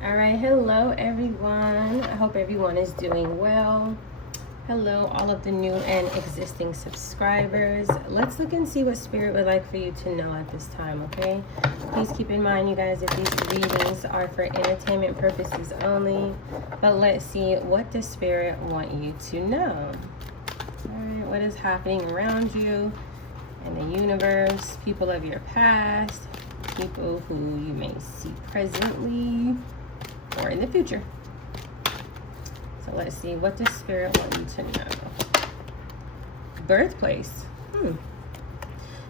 All right, hello everyone. I hope everyone is doing well. Hello, all of the new and existing subscribers. Let's look and see what Spirit would like for you to know at this time, okay? Please keep in mind, you guys, that these readings are for entertainment purposes only. But let's see, what does Spirit want you to know? All right, what is happening around you in the universe? People of your past, people who you may see presently or in the future. So let's see, what does Spirit want you to know? Birthplace.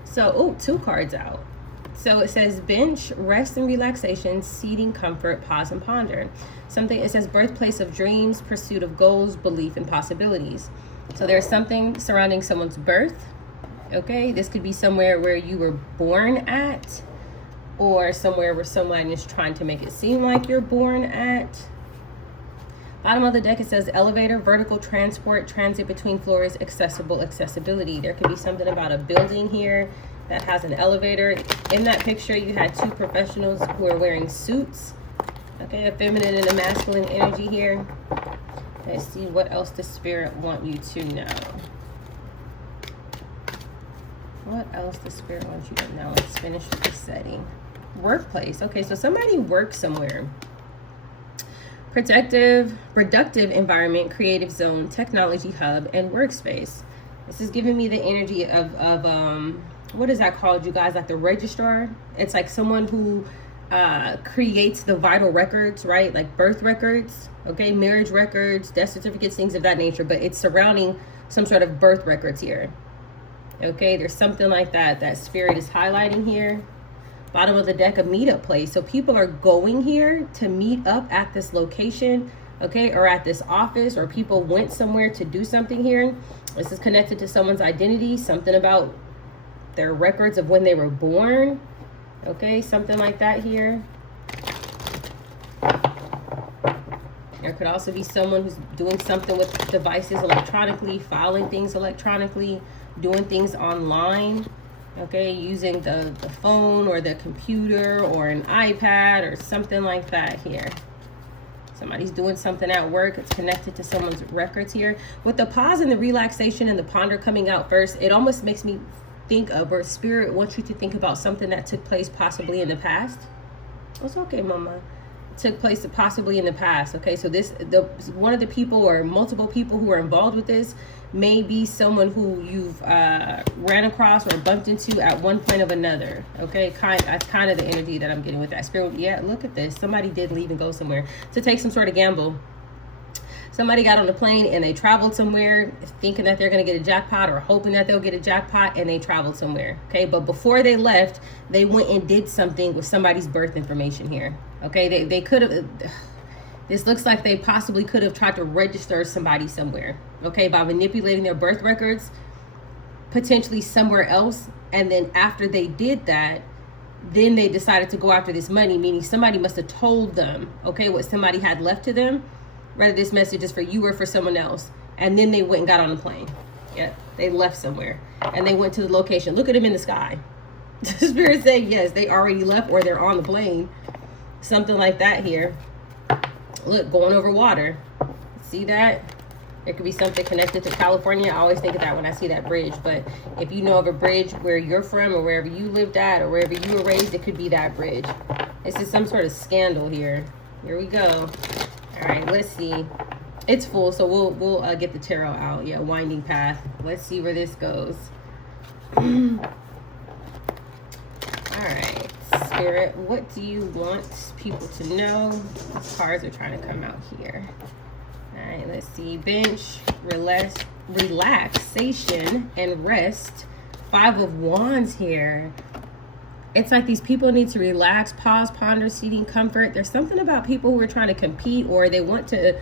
So, two cards out. So it says bench, rest and relaxation, seating, comfort, pause and ponder. It says birthplace of dreams, pursuit of goals, belief and possibilities. So there's something surrounding someone's birth. Okay, this could be somewhere where you were born at, or somewhere where someone is trying to make it seem like you're born at. Bottom of the deck, it says elevator, vertical transport, transit between floors, accessibility. There could be something about a building here that has an elevator. In that picture, you had two professionals who are wearing suits. Okay, a feminine and a masculine energy here. Let's see, what else does Spirit want you to know? What else does Spirit want you to know? Let's finish with the setting. Workplace. Okay, so somebody works somewhere. Productive environment, creative zone, technology hub, and workspace. This is giving me the energy of what is that called, you guys? Like the registrar. It's like someone who creates the vital records, right? Like birth records, okay, marriage records, death certificates, things of that nature. But it's surrounding some sort of birth records here. Okay, there's something like that Spirit is highlighting here. Bottom of the deck, a meetup place. So people are going here to meet up at this location, okay, or at this office, or people went somewhere to do something here. This is connected to someone's identity, something about their records of when they were born, okay, something like that here. There could also be someone who's doing something with devices electronically, filing things electronically, doing things online. Okay, using the phone or the computer or an iPad or something like that here. Somebody's doing something at work. It's connected to someone's records here. With the pause and the relaxation and the ponder coming out first, it almost makes me think of, or Spirit wants you to think about something that took place possibly in the past. It's okay, Mama. Took place possibly in the past. Okay, so one of the people or multiple people who are involved with this may be someone who you've ran across or bumped into at one point of another. Okay, that's kind of the energy that I'm getting with that Spirit. Yeah, look at this. Somebody did leave and go somewhere to take some sort of gamble. Somebody got on a plane and they traveled somewhere thinking that they're going to get a jackpot or hoping that they'll get a jackpot, and they traveled somewhere. Okay, but before they left, they went and did something with somebody's birth information here. Okay, they could have, this looks like they possibly could have tried to register somebody somewhere, okay, by manipulating their birth records, potentially somewhere else. And then after they did that, then they decided to go after this money, meaning somebody must have told them, okay, what somebody had left to them, whether this message is for you or for someone else. And then they went and got on a plane. Yeah, they left somewhere and they went to the location. Look at them in the sky. Spirit saying, yes, they already left or they're on the plane. Something like that here. Look, going over water. See that? There could be something connected to California. I always think of that when I see that bridge. But if you know of a bridge where you're from or wherever you lived at or wherever you were raised, it could be that bridge. This is some sort of scandal here. Here we go. All right, let's see. It's full, so we'll get the tarot out. Yeah, winding path. Let's see where this goes. All right, Spirit, what do you want people to know? These cards are trying to come out here. All right, let's see. Bench, relaxation, and rest. 5 of Wands here. It's like these people need to relax, pause, ponder, seating, comfort. There's something about people who are trying to compete, or they want to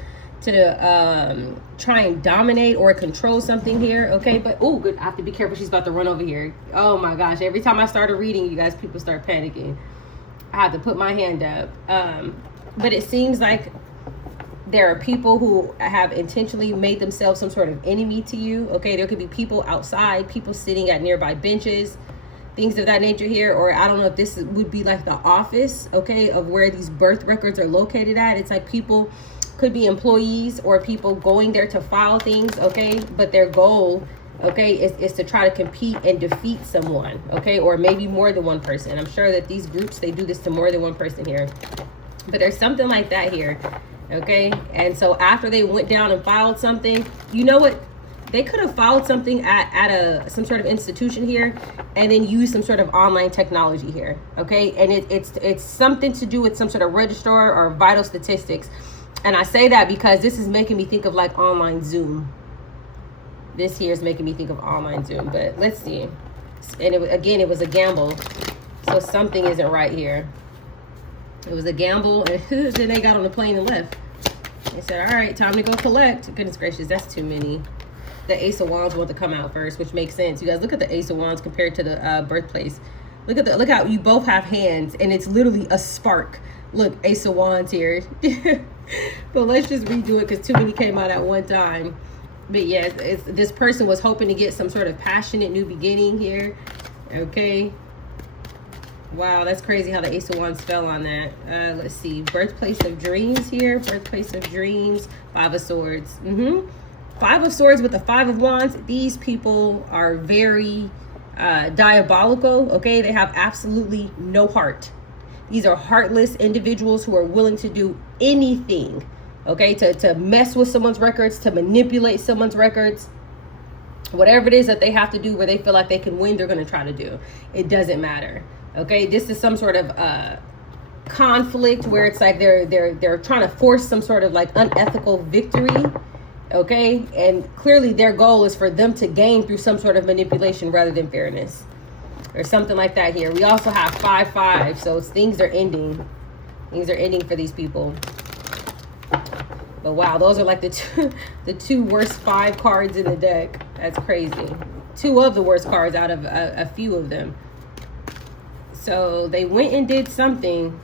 try and dominate or control something here. Okay, but oh, good. I have to be careful. She's about to run over here. Oh my gosh! Every time I start a reading, you guys, people start panicking. I have to put my hand up. But it seems like there are people who have intentionally made themselves some sort of enemy to you. Okay, there could be people outside, people sitting at nearby benches, things of that nature here. Or I don't know if this would be like the office, okay, of where these birth records are located at. It's like people could be employees or people going there to file things, okay, but their goal, okay, is to try to compete and defeat someone, okay, or maybe more than one person. I'm sure that these groups, they do this to more than one person here, but there's something like that here, okay. And so after they went down and filed something, you know what, they could have filed something at some sort of institution here and then use some sort of online technology here, okay, and it's something to do with some sort of registrar or vital statistics. And I say that because this is making me think of like online Zoom. This here is making me think of online Zoom, but let's see. And it was a gamble. So something isn't right here. It was a gamble, and then they got on the plane and left. They said, all right, time to go collect. Goodness gracious, that's too many. The Ace of Wands want to come out first, which makes sense. You guys, look at the Ace of Wands compared to the birthplace. Look how you both have hands, and it's literally a spark. Look, Ace of Wands here. But let's just redo it because too many came out at one time. But yes, this person was hoping to get some sort of passionate new beginning here. Okay. Wow, that's crazy how the Ace of Wands fell on that. Let's see. Birthplace of Dreams here. Birthplace of Dreams. Five of Swords. Five of Swords with the Five of Wands. These people are very diabolical. Okay. They have absolutely no heart. These are heartless individuals who are willing to do anything, okay, to mess with someone's records, to manipulate someone's records. Whatever it is that they have to do where they feel like they can win, they're going to try to do. It doesn't matter, okay? This is some sort of conflict where it's like they're trying to force some sort of like unethical victory, okay? And clearly their goal is for them to gain through some sort of manipulation rather than fairness. Or something like that here. We also have 5-5, so things are ending. Things are ending for these people. But wow, those are like the two worst 5 cards in the deck. That's crazy. 2 of the worst cards out of a few of them. So they went and did something,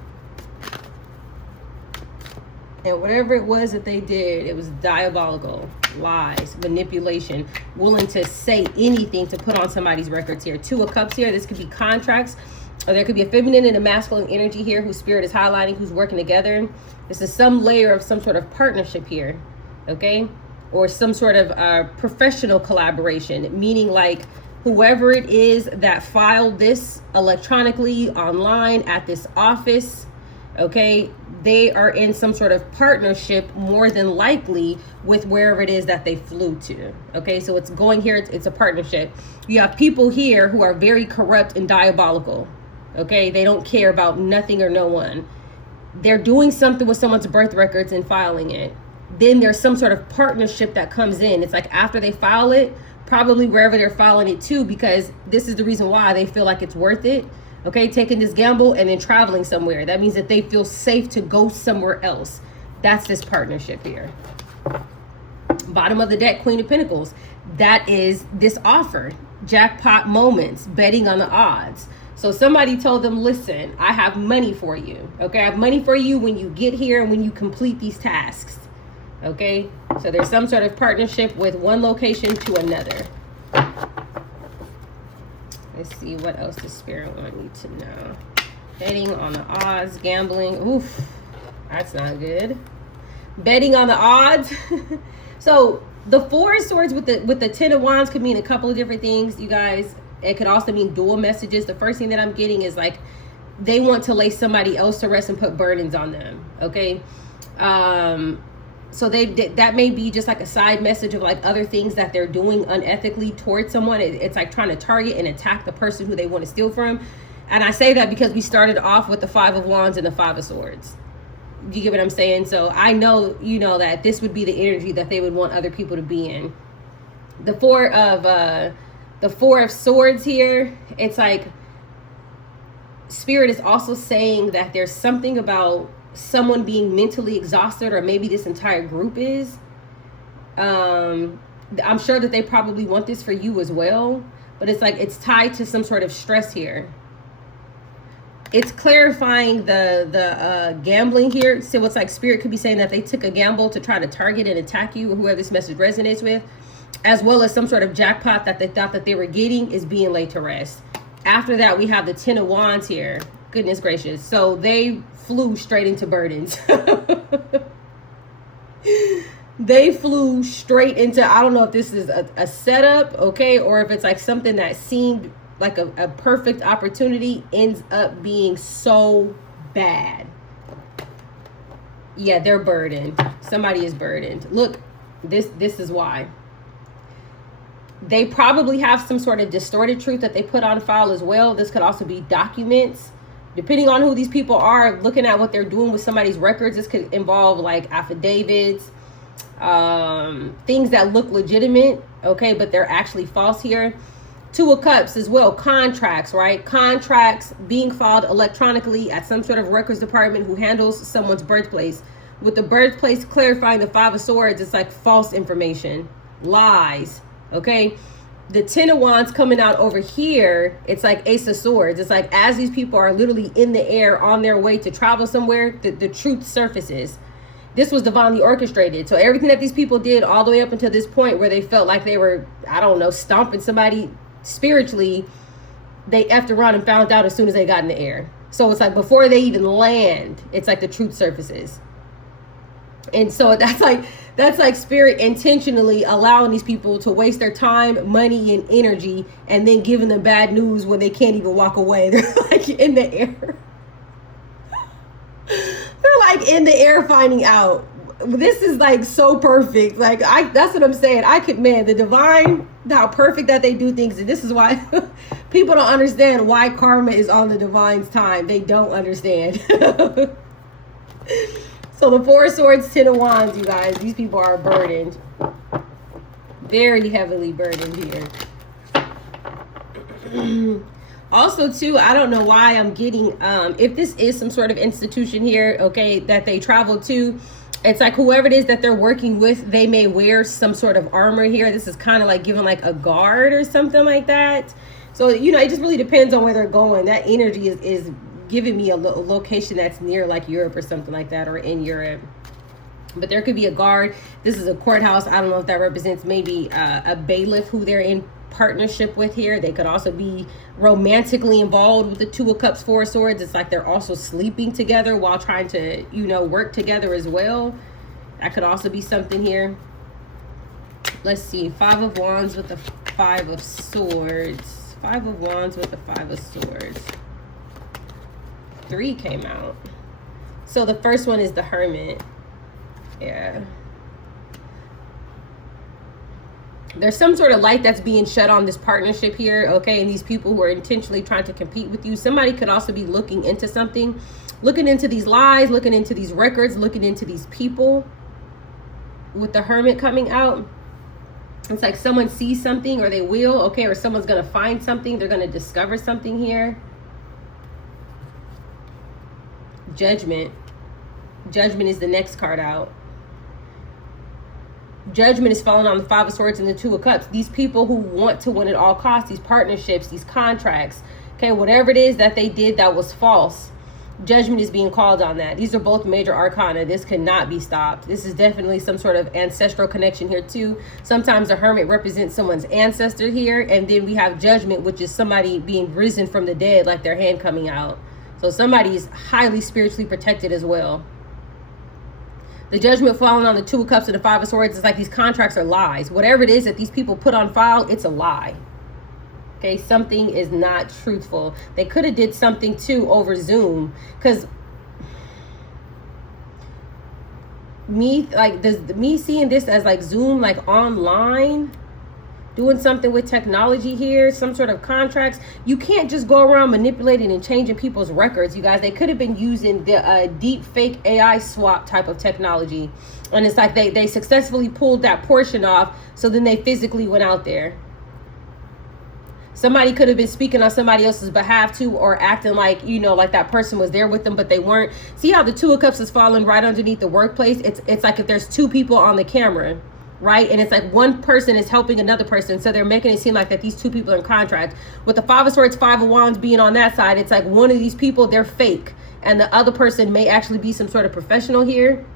and whatever it was that they did, it was diabolical. Lies, manipulation, willing to say anything to put on somebody's records here. 2 of Cups here. This could be contracts, or there could be a feminine and a masculine energy here whose spirit is highlighting, who's working together. This is some layer of some sort of partnership here, okay, or some sort of professional collaboration, meaning like whoever it is that filed this electronically online at this office, okay, they are in some sort of partnership more than likely with wherever it is that they flew to, okay? So it's going here, it's a partnership. You have people here who are very corrupt and diabolical, okay? They don't care about nothing or no one. They're doing something with someone's birth records and filing it. Then there's some sort of partnership that comes in. It's like after they file it, probably wherever they're filing it to, because this is the reason why they feel like it's worth it. Okay, taking this gamble and then traveling somewhere. That means that they feel safe to go somewhere else. That's this partnership here. Bottom of the deck, Queen of Pentacles. That is this offer. Jackpot moments, betting on the odds. So somebody told them, listen, I have money for you. Okay, I have money for you when you get here and when you complete these tasks. Okay, so there's some sort of partnership with one location to another. Let's see, what else does Spirit want you to know? Betting on the odds, gambling. Oof, that's not good. Betting on the odds. So the 4 of Swords with the 10 of Wands could mean a couple of different things, you guys. It could also mean dual messages. The first thing that I'm getting is like they want to lay somebody else to rest and put burdens on them, okay? So that may be just like a side message of like other things that they're doing unethically towards someone. It's like trying to target and attack the person who they want to steal from. And I say that because we started off with the 5 of Wands and the 5 of Swords. Do you get what I'm saying? So I know, you know, that this would be the energy that they would want other people to be in. The 4 of Swords here, it's like Spirit is also saying that there's something about someone being mentally exhausted, or maybe this entire group is. I'm sure that they probably want this for you as well, but it's like it's tied to some sort of stress here. It's clarifying the gambling here. So it's like Spirit could be saying that they took a gamble to try to target and attack you, or whoever this message resonates with, as well as some sort of jackpot that they thought that they were getting is being laid to rest. After that, we have the Ten of Wands here. Goodness gracious. So they flew straight into burdens. They flew straight into, I don't know if this is a setup, okay, or if it's like something that seemed like a perfect opportunity ends up being so bad. Yeah, they're burdened. Somebody is burdened. Look, this is why. They probably have some sort of distorted truth that they put on file as well. This could also be documents. Depending on who these people are, looking at what they're doing with somebody's records, this could involve like affidavits, things that look legitimate, okay, but they're actually false here. Two of Cups as well, contracts, right? Contracts being filed electronically at some sort of records department who handles someone's birthplace. With the birthplace clarifying the Five of Swords, it's like false information, lies, okay? The Ten of Wands coming out over here, it's like Ace of Swords. It's like as these people are literally in the air on their way to travel somewhere, the truth surfaces. This was divinely orchestrated. So everything that these people did all the way up until this point where they felt like they were, I don't know, stomping somebody spiritually, they effed around and found out as soon as they got in the air. So it's like before they even land, it's like the truth surfaces. And so that's like spirit intentionally allowing these people to waste their time, money, and energy, and then giving them bad news when they can't even walk away. They're like in the air. They're like in the air finding out. This is like so perfect. Like that's what I'm saying. The divine, how perfect that they do things. And this is why people don't understand why karma is on the divine's time. They don't understand. So the Four of Swords, Ten of Wands, you guys, these people are burdened. Very heavily burdened here. Also, too, I don't know why I'm getting, if this is some sort of institution here, okay, that they travel to, it's like whoever it is that they're working with, they may wear some sort of armor here. This is kind of like giving like a guard or something like that. So, you know, it just really depends on where they're going. That energy is giving me a location that's near like Europe or something like that, or in Europe. But there could be a guard. This is a courthouse. I don't know if that represents maybe a bailiff who they're in partnership with here. They could also be romantically involved with the Two of Cups, Four of Swords. It's like they're also sleeping together while trying to, you know, work together as well. That could also be something here. Let's see. Five of Wands with the Five of Swords. Five of Wands with the Five of Swords. Three came out. So the first one is the Hermit. Yeah. There's some sort of light that's being shed on this partnership here, okay? And these people who are intentionally trying to compete with you. Somebody could also be looking into something, looking into these lies, looking into these records, looking into these people. With the Hermit coming out, it's like someone sees something, or they will, okay? Or someone's going to find something. They're going to discover something here. Judgment. Judgment is the next card out. Judgment is falling on the Five of Swords and the Two of Cups. These people who want to win at all costs, these partnerships, these contracts, okay, whatever it is that they did that was false, judgment is being called on that. These are both major arcana. This cannot be stopped. This is definitely some sort of ancestral connection here too. Sometimes the Hermit represents someone's ancestor here, and then we have Judgment, which is somebody being risen from the dead, like their hand coming out. So somebody is highly spiritually protected as well. The Judgment falling on the Two of Cups and the Five of Swords is like these contracts are lies. Whatever it is that these people put on file, it's a lie. Okay, something is not truthful. They could have did something too over Zoom, because me seeing this as like Zoom, like online, doing something with technology here, some sort of contracts. You can't just go around manipulating and changing people's records, you guys. They could have been using the deep fake AI swap type of technology. And it's like they successfully pulled that portion off, so then they physically went out there. Somebody could have been speaking on somebody else's behalf too, or acting like, you know, like that person was there with them, but they weren't. See how the Two of Cups is falling right underneath the workplace? It's like if there's two people on the camera, right? And it's like one person is helping another person. So they're making it seem like that these two people are in contract. With the Five of Swords, Five of Wands being on that side, it's like one of these people, they're fake. And the other person may actually be some sort of professional here.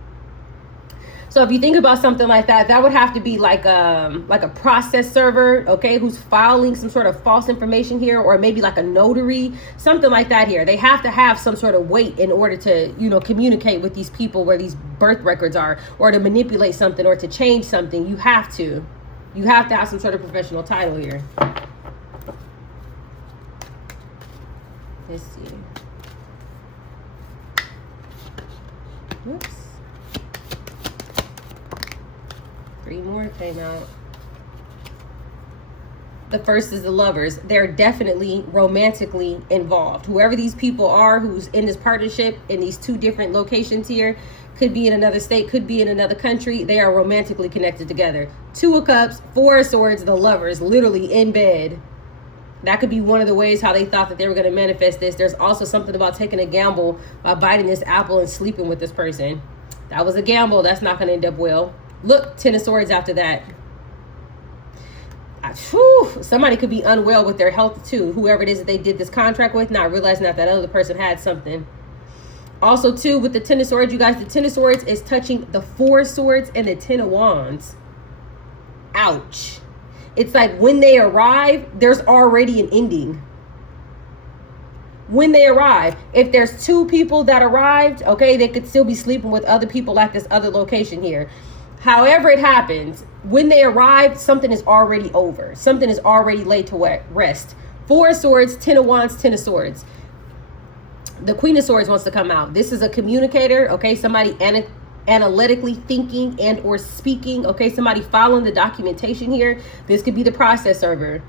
So if you think about something like that, that would have to be like a process server, okay, who's filing some sort of false information here, or maybe like a notary, something like that here. They have to have some sort of weight in order to, you know, communicate with these people where these birth records are, or to manipulate something or to change something. You have to have some sort of professional title here. Let's see. Whoops. 3 more came out. The first is the lovers. They're definitely romantically involved. Whoever these people are who's in this partnership in these 2 different locations here, could be in another state, could be in another country. They are romantically connected together. 2 of Cups, 4 of Swords, the lovers, literally in bed. That could be one of the ways how they thought that they were going to manifest this. There's also something about taking a gamble by biting this apple and sleeping with this person. That was a gamble. That's not going to end up well. Look, 10 of Swords after that. Somebody could be unwell with their health too. Whoever it is that they did this contract with, not realizing that that other person had something. Also too, with the 10 of Swords, you guys, the 10 of Swords is touching the 4 of Swords and the 10 of Wands. Ouch. It's like when they arrive, there's already an ending. When they arrive, if there's 2 people that arrived, okay, they could still be sleeping with other people at this other location here. However it happens, when they arrive, something is already over. Something is already laid to rest. 4 of Swords, 10 of Wands, 10 of Swords. The Queen of Swords wants to come out. This is a communicator, okay, somebody analytically thinking and or speaking, okay, somebody following the documentation here. This could be the process server,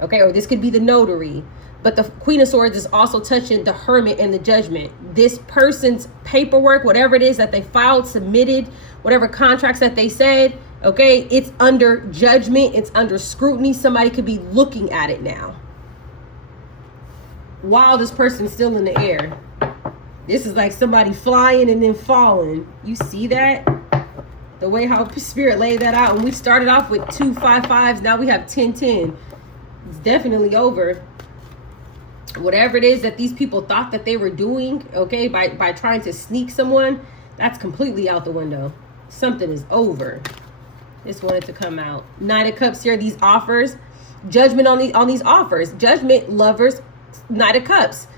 okay, or this could be the notary. But the Queen of Swords is also touching the Hermit and the Judgment. This person's paperwork, whatever it is that they filed, submitted, whatever contracts that they said, okay, it's under judgment, it's under scrutiny. Somebody could be looking at it now while this person's still in the air. This is like somebody flying and then falling. You see that? The way how Spirit laid that out. And we started off with 2 5-5s. Now we have 10-10. It's definitely over. Whatever it is that these people thought that they were doing, okay, by trying to sneak someone, that's completely out the window. Something is over. Just wanted to come out. 9 of Cups here. These offers. Judgment on these offers. Judgment, lovers, 9 of Cups.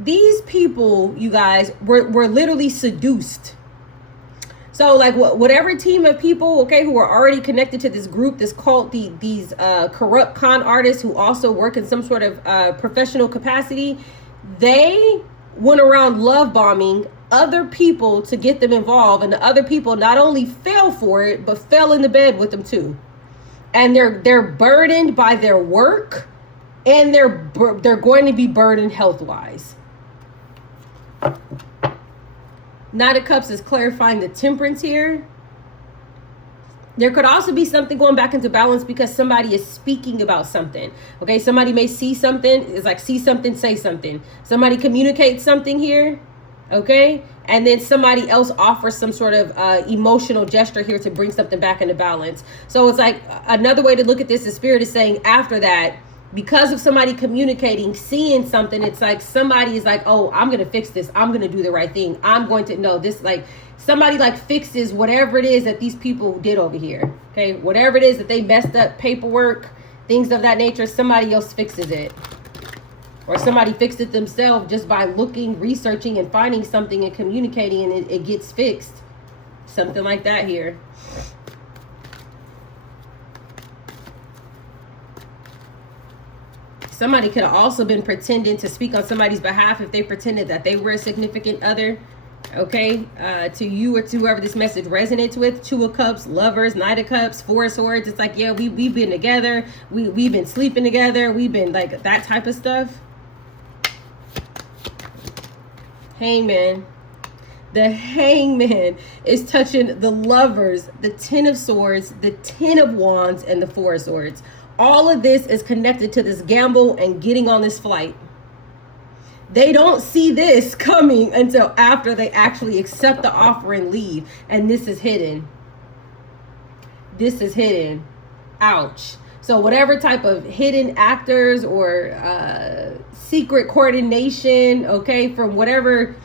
These people, you guys, were literally seduced. So like whatever team of people, okay, who are already connected to this group, this cult, these corrupt con artists who also work in some sort of professional capacity, they went around love bombing other people to get them involved. And the other people not only fell for it, but fell in the bed with them too. And they're burdened by their work, and they're going to be burdened health-wise. 9 of Cups is clarifying the temperance here. There could also be something going back into balance because somebody is speaking about something. Okay, somebody may see something. It's like see something, say something. Somebody communicates something here. Okay, and then somebody else offers some sort of emotional gesture here to bring something back into balance. So it's like another way to look at this is Spirit is saying after that, because of somebody communicating, seeing something, it's like somebody is like, oh, I'm going to fix this. I'm going to do the right thing. I'm going to know this. Like somebody like fixes whatever it is that these people did over here. Okay. Whatever it is that they messed up, paperwork, things of that nature, somebody else fixes it. Or somebody fixed it themselves just by looking, researching and finding something and communicating, and it gets fixed. Something like that here. Somebody could have also been pretending to speak on somebody's behalf if they pretended that they were a significant other, okay, to you or to whoever this message resonates with. 2 of Cups, lovers, 9 of Cups, 4 of Swords. It's like, yeah, we've been together. We've been sleeping together. We've been like that type of stuff. Hangman. The Hangman is touching the lovers, the 10 of Swords, the 10 of Wands, and the 4 of Swords. All of this is connected to this gamble and getting on this flight. They don't see this coming until after they actually accept the offer and leave. And this is hidden. This is hidden. Ouch. So whatever type of hidden actors or secret coordination, okay, from whatever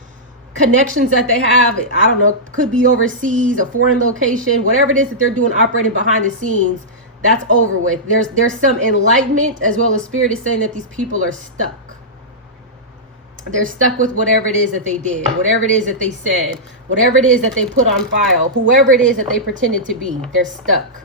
connections that they have, I don't know, could be overseas, a foreign location, whatever it is that they're doing operating behind the scenes, that's over with. There's some enlightenment, as well as Spirit is saying that these people are stuck. They're stuck with whatever it is that they did, whatever it is that they said, whatever it is that they put on file, whoever it is that they pretended to be. They're stuck.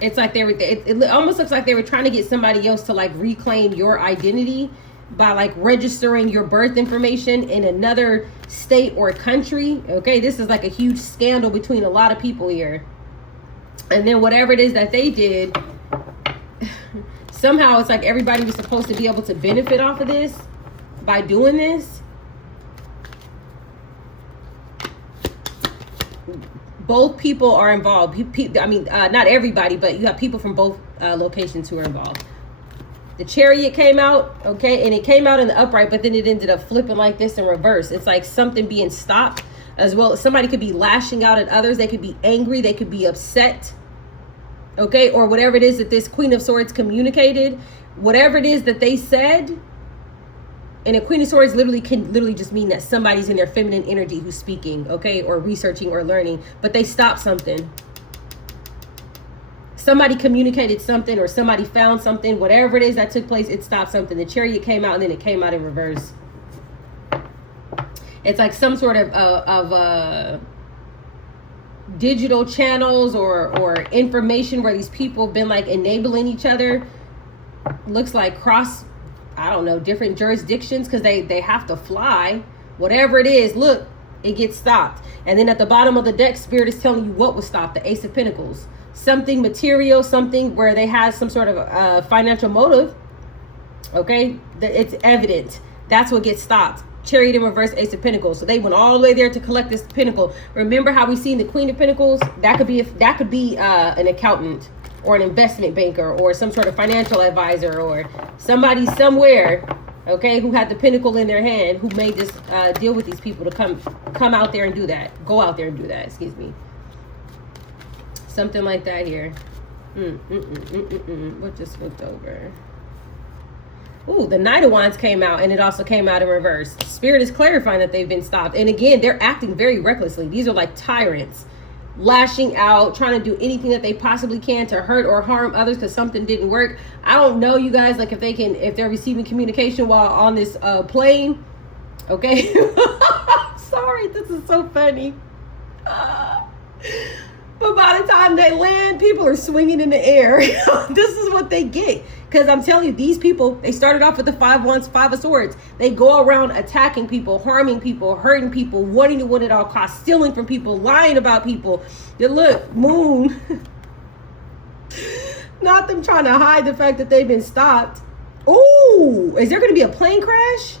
It's like it almost looks like they were trying to get somebody else to like reclaim your identity by like registering your birth information in another state or country. Okay, this is like a huge scandal between a lot of people here. And then whatever it is that they did, somehow it's like everybody was supposed to be able to benefit off of this by doing this. Both people are involved. I mean, not everybody, but you have people from both locations who are involved. The Chariot came out, okay, and it came out in the upright, but then it ended up flipping like this in reverse. It's like something being stopped, as well. Somebody could be lashing out at others. They could be angry. They could be upset. Okay, or whatever it is that this Queen of Swords communicated, whatever it is that they said. And a Queen of Swords can literally just mean that somebody's in their feminine energy who's speaking, okay, or researching or learning, but they stopped something. Somebody communicated something, or somebody found something, whatever it is that took place, it stopped something. The Chariot came out, and then it came out in reverse. It's like some sort of digital channels or information where these people have been like enabling each other. Looks like cross, I don't know, different jurisdictions, because they have to fly. Whatever it is, look, it gets stopped. And then at the bottom of the deck, Spirit is telling you what was stopped. The Ace of Pentacles. Something material, something where they had some sort of financial motive. Okay, it's evident. That's what gets stopped. Chariot in reverse, Ace of Pentacles. So they went all the way there to collect this pentacle. Remember how we seen the Queen of Pentacles? That could be an accountant, or an investment banker, or some sort of financial advisor, or somebody somewhere, okay, who had the pentacle in their hand, who made this deal with these people to come out there and do that. Go out there and do that, excuse me. Something like that here. What just flipped over? Ooh, the Knight of Wands came out, and it also came out in reverse. Spirit is clarifying that they've been stopped. And again, they're acting very recklessly. These are like tyrants, lashing out, trying to do anything that they possibly can to hurt or harm others because something didn't work. I don't know, you guys, like if they're receiving communication while on this plane. Okay. Sorry, this is so funny. But by the time they land, people are swinging in the air. This is what they get. Because I'm telling you, these people, they started off with the 5 wands, 5 of swords. They go around attacking people, harming people, hurting people, wanting to win at all costs, stealing from people, lying about people. Then look, Moon. Not them trying to hide the fact that they've been stopped. Ooh, is there going to be a plane crash?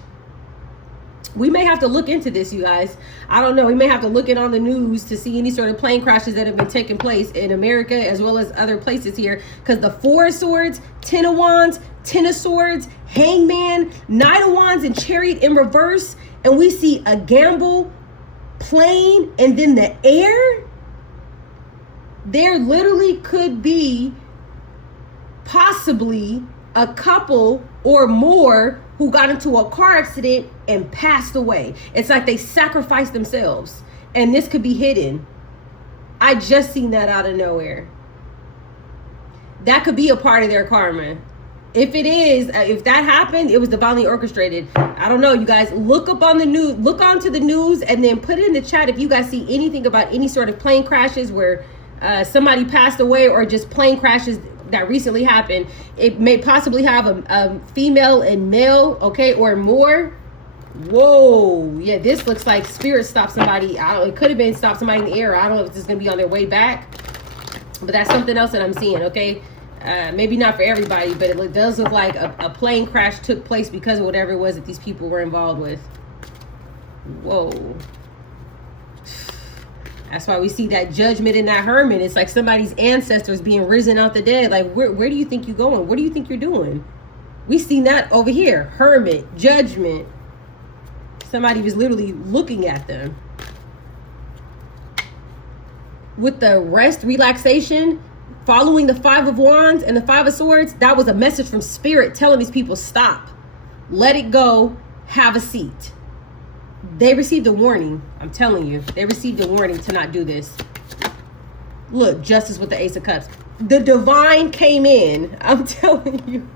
We may have to look into this, you guys. I don't know. We may have to look it on the news to see any sort of plane crashes that have been taking place in America as well as other places here. Because the 4 of swords, 10 of wands, 10 of swords, hangman, 9 of wands, and chariot in reverse. And we see a gamble, plane, and then the air. There literally could be possibly a couple or more who got into a car accident and passed away. It's like they sacrificed themselves, and this could be hidden. I just seen that out of nowhere. That could be a part of their karma. If it is, if that happened, it was divinely orchestrated. I don't know, you guys. Look up on the news, look onto the news, and then put it in the chat if you guys see anything about any sort of plane crashes where somebody passed away, or just plane crashes that recently happened. It may possibly have a female and male, okay, or more. Whoa, yeah, this looks like Spirit stopped somebody. It could have been stopped somebody in the air. I don't know if this is gonna be on their way back, but that's something else that I'm seeing. Okay, maybe not for everybody, but it does look like a plane crash took place because of whatever it was that these people were involved with. Whoa. That's why we see that Judgment in that Hermit. It's like somebody's ancestors being risen out the dead. Like, where do you think you're going? What do you think you're doing? We seen that over here. Hermit, Judgment. Somebody was literally looking at them. With the rest, relaxation, following the 5 of wands and the 5 of swords, that was a message from Spirit telling these people, stop. Let it go. Have a seat. They received a warning. I'm telling you, they received a warning to not do this. Look, justice with the Ace of Cups. The divine came in. I'm telling you.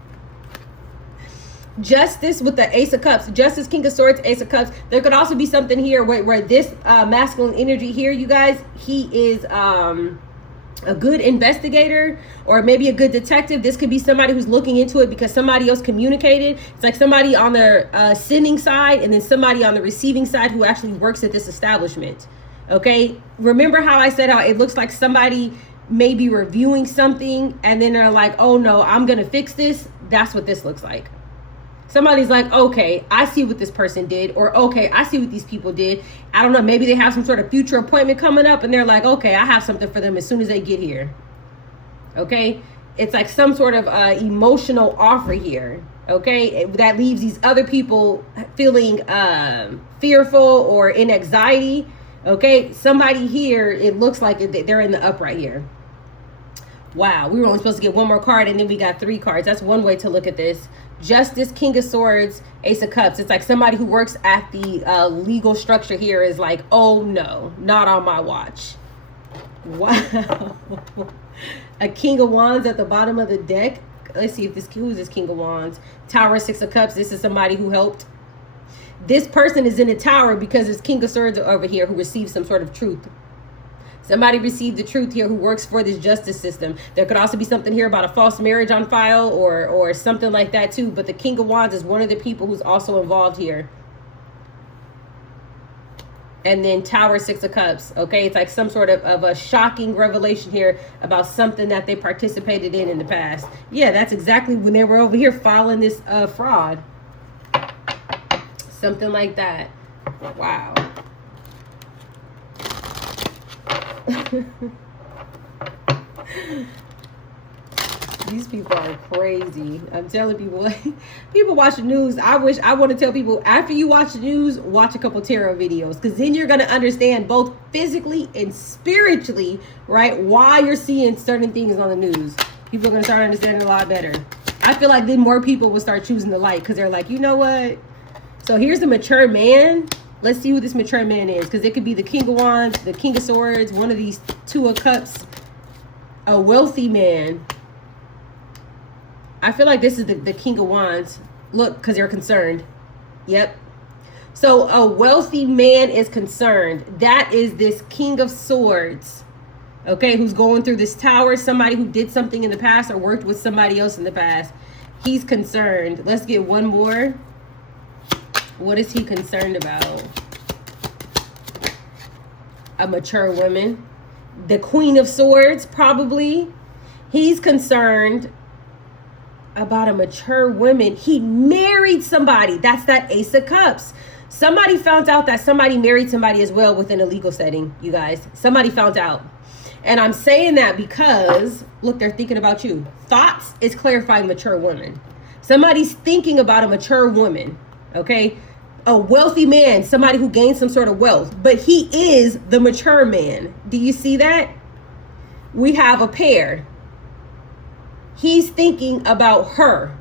Justice with the Ace of Cups. Justice, King of Swords, Ace of Cups. There could also be something here where this masculine energy here, you guys, he is a good investigator or maybe a good detective. This could be somebody who's looking into it because somebody else communicated. It's like somebody on the sending side and then somebody on the receiving side who actually works at this establishment. Okay, remember how I said how it looks like somebody may be reviewing something and then they're like, oh no, I'm gonna fix this. That's what this looks like. Somebody's like, okay, I see what this person did, or okay, I see what these people did. I don't know, maybe they have some sort of future appointment coming up and they're like, okay, I have something for them as soon as they get here. Okay, it's like some sort of emotional offer here. Okay, that leaves these other people feeling fearful or in anxiety. Okay, somebody here, it looks like they're in the upright here. Wow, we were only supposed to get one more card and then we got 3 cards. That's one way to look at this. Justice, King of Swords, Ace of Cups. It's like somebody who works at the legal structure here is like, oh no, not on my watch. Wow. A King of Wands at the bottom of the deck. Let's see if who's this King of Wands. Tower, 6 of Cups. This is somebody who helped. This person is in a tower because there's King of Swords over here who received some sort of truth. Somebody received the truth here who works for this justice system. There could also be something here about a false marriage on file or something like that too. But the King of Wands is one of the people who's also involved here. And then Tower, 6 of Cups. Okay, it's like some sort of a shocking revelation here about something that they participated in the past. Yeah, that's exactly when they were over here filing this fraud. Something like that. Wow. These people are crazy. I'm telling people, people watch the news. I want to tell people, after you watch the news, watch a couple tarot videos, because then you're going to understand both physically and spiritually, right, why you're seeing certain things on the news. People are going to start understanding a lot better. I feel like then more people will start choosing the light because they're like, you know what? So here's a mature man. Let's see who this mature man is, because it could be the King of Wands, the King of Swords, one of these 2 of Cups, a wealthy man. I feel like this is the King of Wands. Look, because they're concerned. Yep. So a wealthy man is concerned. That is this King of Swords, okay, who's going through this tower. Somebody who did something in the past or worked with somebody else in the past. He's concerned. Let's get one more. What is he concerned about? A mature woman. The Queen of Swords, probably. He's concerned about a mature woman. He married somebody. That's that Ace of Cups. Somebody found out that somebody married somebody as well within a legal setting, you guys. Somebody found out. And I'm saying that because, look, they're thinking about you. Thoughts is clarifying mature woman. Somebody's thinking about a mature woman, okay? A wealthy man, somebody who gained some sort of wealth, but he is the mature man. Do you see that? We have a pair. He's thinking about her.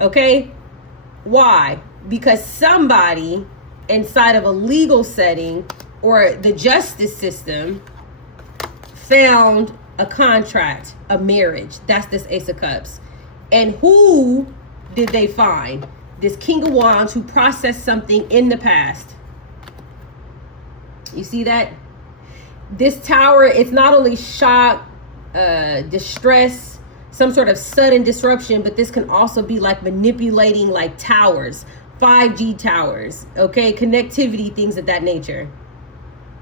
Okay? Why? Because somebody inside of a legal setting or the justice system found a contract, a marriage. That's this Ace of Cups. And who did they find? This King of Wands who processed something in the past. You see that? This tower, it's not only shock, distress, some sort of sudden disruption, but this can also be like manipulating like towers, 5G towers, okay? Connectivity, things of that nature.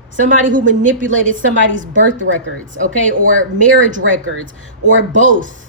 Somebody who manipulated somebody's birth records, okay? Or marriage records, or both.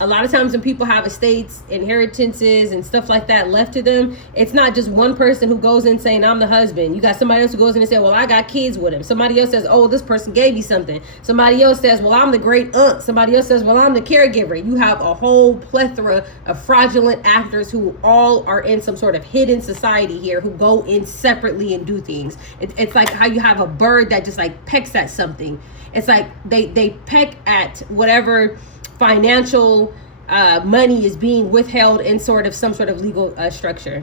A lot of times when people have estates, inheritances, and stuff like that left to them, it's not just one person who goes in saying, I'm the husband. You got somebody else who goes in and says, well, I got kids with him. Somebody else says, oh, this person gave me something. Somebody else says, well, I'm the great aunt. Somebody else says, well, I'm the caregiver. You have a whole plethora of fraudulent actors who all are in some sort of hidden society here, who go in separately and do things. It's like how you have a bird that just like pecks at something. It's like they peck at whatever financial money is being withheld in some sort of legal structure.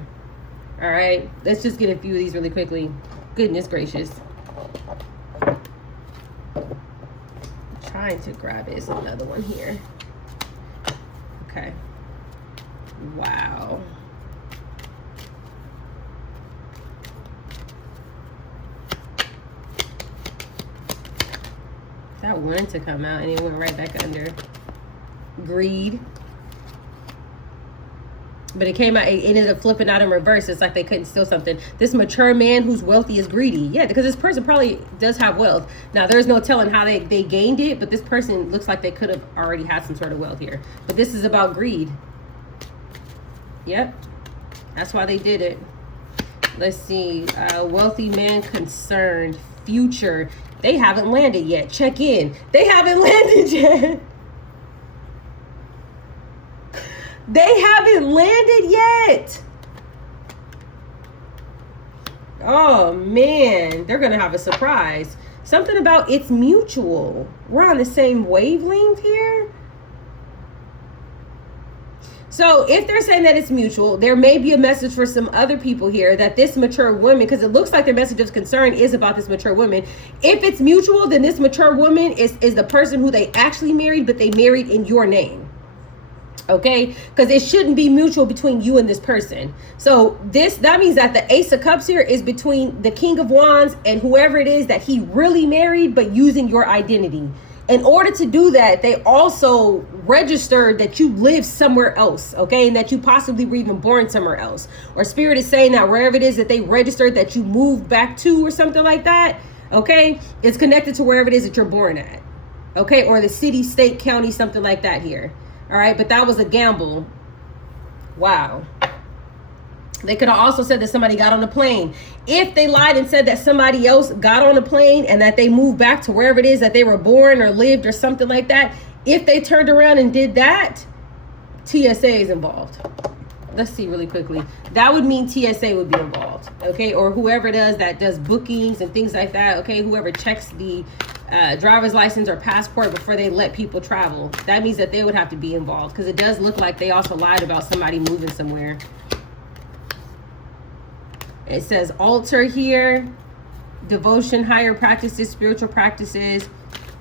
All right, let's just get a few of these really quickly. Goodness gracious. Trying to grab it. Is another one here. Okay. Wow. That wanted to come out and it went right back under. Greed. But it came out, it ended up flipping out in reverse. It's like they couldn't steal something. This mature man who's wealthy is greedy. Yeah, because this person probably does have wealth. Now, there's no telling how they gained it, but this person looks like they could have already had some sort of wealth here. But this is about greed. Yep. That's why they did it. Let's see. Wealthy man concerned. Future. They haven't landed yet. Check in. They haven't landed yet. They haven't landed yet. Oh, man. They're going to have a surprise. Something about it's mutual. We're on the same wavelength here. So if they're saying that it's mutual, there may be a message for some other people here that this mature woman, because it looks like their message of concern is about this mature woman. If it's mutual, then this mature woman is the person who they actually married, but they married in your name. Okay, because it shouldn't be mutual between you and this person. So that means that the Ace of Cups here is between the King of Wands and whoever it is that he really married, but using your identity. In order to do that, they also registered that you live somewhere else, okay, and that you possibly were even born somewhere else. Or Spirit is saying that wherever it is that they registered that you moved back to or something like that, okay, it's connected to wherever it is that you're born at, okay, or the city, state, county, something like that here. All right, but that was a gamble. Wow. They could have also said that somebody got on a plane. If they lied and said that somebody else got on a plane and that they moved back to wherever it is that they were born or lived or something like that, if they turned around and did that, TSA is involved. Let's see really quickly. That would mean TSA would be involved, okay? Or whoever does that does bookings and things like that, okay? Whoever checks the driver's license or passport before they let people travel. That means that they would have to be involved because it does look like they also lied about somebody moving somewhere. It says altar here, devotion, higher practices, spiritual practices,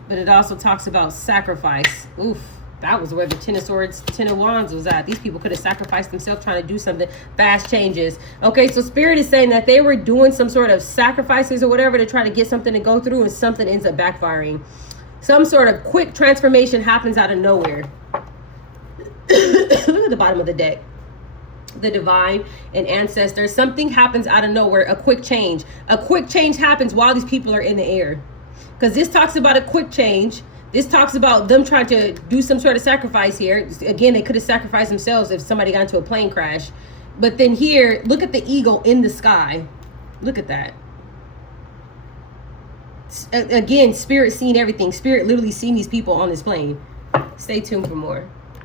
but it also talks about sacrifice. Oof. That was where the Ten of Swords, Ten of Wands was at. These people could have sacrificed themselves trying to do something. Fast changes. Okay, so Spirit is saying that they were doing some sort of sacrifices or whatever to try to get something to go through and something ends up backfiring. Some sort of quick transformation happens out of nowhere. Look at the bottom of the deck. The divine and ancestors. Something happens out of nowhere. A quick change. A quick change happens while these people are in the air. Because this talks about a quick change. This talks about them trying to do some sort of sacrifice here. Again, they could have sacrificed themselves if somebody got into a plane crash. But then here, look at the eagle in the sky. Look at that. Again, Spirit seen everything. Spirit literally seen these people on this plane. Stay tuned for more.